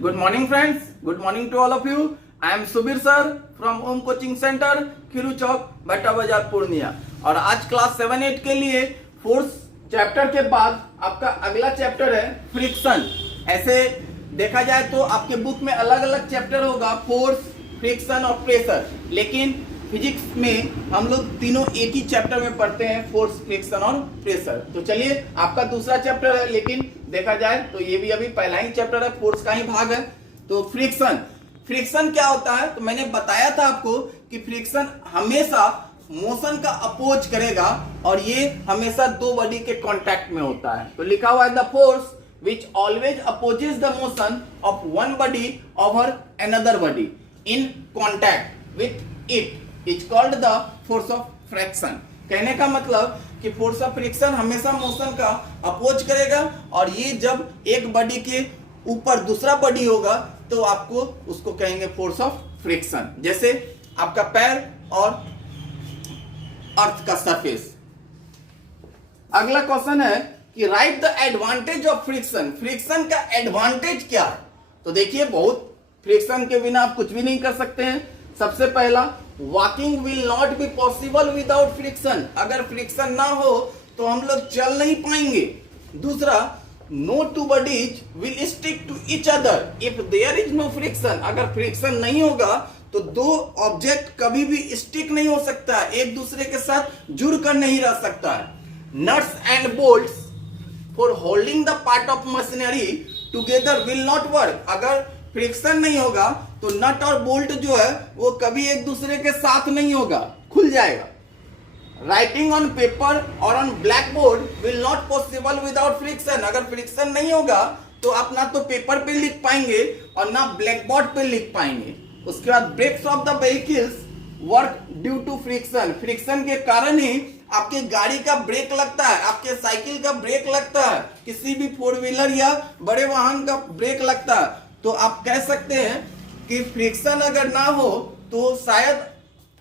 Good morning friends, good morning to all of you. I am Subir sir from Om Coaching Center, खीरू चौक, भट्टा बाजार, पूर्णिया। और आज class 7-8 के लिए फोर्स चैप्टर के बाद आपका अगला चैप्टर है फ्रिक्शन। ऐसे देखा जाए तो आपके बुक में अलग अलग चैप्टर होगा, फोर्स, फ्रिक्शन और प्रेशर, लेकिन फिजिक्स में हम लोग तीनों एक ही चैप्टर में पढ़ते हैं, फोर्स, फ्रिक्शन और प्रेशर। तो चलिए, आपका दूसरा चैप्टर है, लेकिन देखा जाए तो ये भी अभी पहला ही चैप्टर है, फोर्स का ही भाग है। तो फ्रिक्शन क्या होता है? तो मैंने बताया था आपको कि फ्रिक्शन हमेशा मोशन का अपोज करेगा और ये हमेशा दो बॉडी के कांटेक्ट में होता है। तो लिखा हुआ है the force which always opposes the motion of one body over another body in contact with it is called the force of friction। कहने का मतलब कि फोर्स ऑफ फ्रिक्शन हमेशा मोशन का अपोज करेगा और ये जब एक बॉडी के ऊपर दूसरा बॉडी होगा तो आपको उसको कहेंगे फोर्स ऑफ फ्रिक्शन। जैसे आपका पैर और अर्थ का सरफेस। अगला क्वेश्चन है कि right the advantage of friction. Friction का एडवांटेज क्या है? तो देखिए, बहुत फ्रिक्शन के बिना आप कुछ भी नहीं कर सकते हैं। सबसे पहला, walking will not be possible without friction. अगर फ्रिक्शन ना हो तो हम लोग चल नहीं पाएंगे। दूसरा, no two bodies will stick to each other if there is no friction. अगर फ्रिक्शन नहीं होगा तो दो ऑब्जेक्ट कभी भी स्टिक नहीं हो सकता है, एक दूसरे के साथ जुड़ कर नहीं रह सकता है। Nuts and bolts for holding the part of machinery together will not work. अगर फ्रिक्शन नहीं होगा तो नट और बोल्ट जो है वो कभी एक दूसरे के साथ नहीं होगा, खुल जाएगा। राइटिंग ऑन पेपर और on black board will not possible without friction. अगर फ्रिक्शन नहीं होगा तो आप ना तो पेपर पे लिख पाएंगे और ना ब्लैक बोर्ड पे लिख पाएंगे। उसके बाद brakes of the vehicles work due to friction. Friction के कारण ही आपके गाड़ी का ब्रेक लगता है, आपके साइकिल का ब्रेक लगता है, किसी भी फोर व्हीलर या बड़े वाहन का ब्रेक लगता है। तो आप कह सकते हैं कि फ्रिक्शन अगर ना हो तो शायद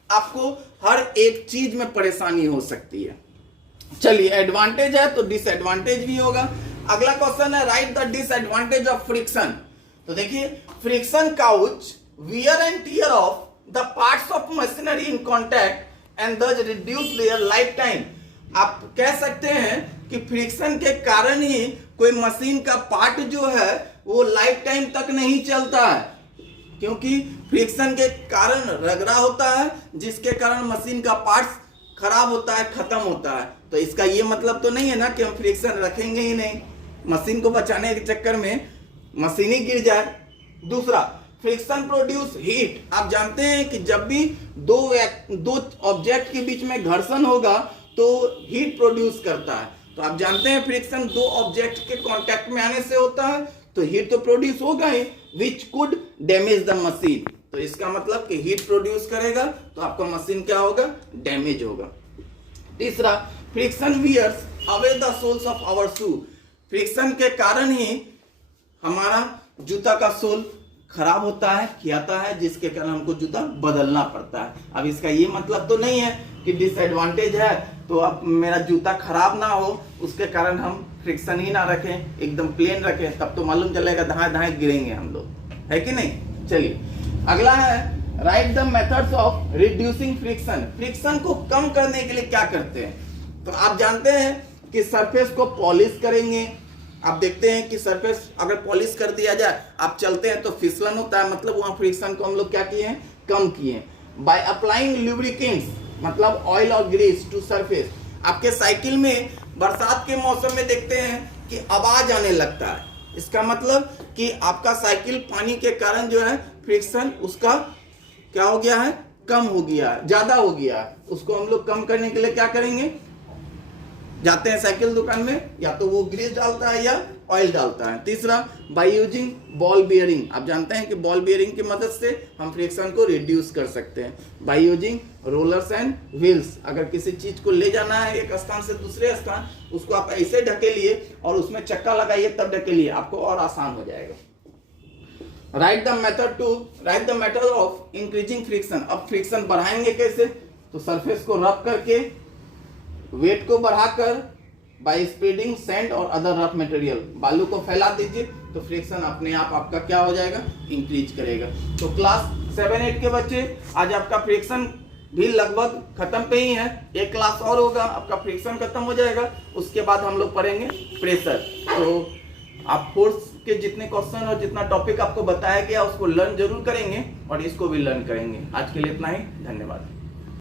आपको हर एक चीज में परेशानी हो सकती है। चलिए, एडवांटेज है तो डिसएडवांटेज भी होगा। अगला क्वेश्चन है write the disadvantage of friction. तो देखिए, friction causes wear and tear of the parts of machinery in contact and thus reduce their lifetime। आप कह सकते हैं कि फ्रिक्शन के कारण ही कोई मशीन का पार्ट जो है वो लाइफ टाइम तक नहीं चलता है, क्योंकि फ्रिक्शन के कारण रगड़ा होता है जिसके कारण मशीन का पार्ट्स खराब होता है, खत्म होता है। तो इसका ये मतलब तो नहीं है ना कि हम फ्रिक्शन रखेंगे ही नहीं, मशीन को बचाने के चक्कर में मशीन ही गिर जाए। दूसरा, फ्रिक्शन प्रोड्यूस हीट। आप जानते हैं कि जब भी दो ऑब्जेक्ट के बीच में घर्षण होगा तो हीट प्रोड्यूस करता है। तो आप जानते हैं फ्रिक्शन दो ऑब्जेक्ट के कांटेक्ट में आने से होता है, तो हीट तो प्रोड्यूस होगा ही, which could damage the machine. तो इसका मतलब कि हीट प्रोड्यूस करेगा तो आपका मशीन क्या होगा? डैमेज होगा। तीसरा, friction wears away the soles of our shoe. Friction के कारण ही हमारा जूता का सोल खराब होता है, खियाता है, जिसके कारण हमको जूता बदलना पड़ता है। अब इसका ये मतलब तो नहीं है कि डिसएडवांटेज है तो अब मेरा जूता खराब ना हो उसके कारण हम फ्रिक्शन ही ना रखें, एकदम प्लेन रखें, तब तो मालूम चलेगा धाए धाए गिरेंगे हम लोग, है कि नहीं। चलिए, अगला है write the methods of reducing friction. Friction को कम करने के लिए क्या करते हैं? तो आप जानते हैं कि सरफेस को पॉलिश करेंगे। आप देखते हैं कि सरफेस अगर पॉलिश कर दिया जाए, आप चलते हैं तो फिसलन होता है, मतलब वहां फ्रिक्शन को हम लोग क्या किए हैं? कम किए हैं। बाय अप्लाइंग लुब्रिकेंट्स, मतलब ऑयल और ग्रीस टू सरफेस। आपके साइकिल में बरसात के मौसम में देखते हैं कि आवाज आने लगता है, इसका मतलब कि आपका साइकिल पानी के कारण जो है फ्रिक्शन उसका क्या हो गया है? कम हो गया है, ज्यादा हो गया है। उसको हम लोग कम करने के लिए क्या करेंगे? जाते हैं साइकिल दुकान में, या तो वो ग्रीस डालता है या ऑयल डालता है। तीसरा, बाय यूजिंग बॉल बियरिंग। आप जानते हैं कि बॉल बियरिंग की मदद से हम फ्रिक्शन को रिड्यूस कर सकते हैं। By using rollers and wheels. अगर किसी चीज को ले जाना है एक स्थान से दूसरे स्थान, उसको आप ऐसे ढकेलिए और उसमें चक्का लगाइए तब ढकेलिए, आपको और आसान हो जाएगा। Right the method of increasing friction. अब फ्रिक्शन बढ़ाएंगे कैसे? तो सरफेस को रब करके, वेट को बढ़ाकर, बाय स्प्रेडिंग सैंड और अदर रफ मटेरियल। बालू को फैला दीजिए तो फ्रिक्शन अपने आप आपका क्या हो जाएगा, इंक्रीज करेगा। तो क्लास 7-8 के बच्चे आज आपका फ्रिक्शन भी लगभग खत्म पे ही है, एक क्लास और होगा आपका फ्रिक्शन खत्म हो जाएगा, उसके बाद हम लोग पढ़ेंगे प्रेशर। तो आप फोर्स के जितने क्वेश्चन और जितना टॉपिक आपको बताया गया उसको लर्न जरूर करेंगे और इसको भी लर्न करेंगे। आज के लिए इतना ही, धन्यवाद।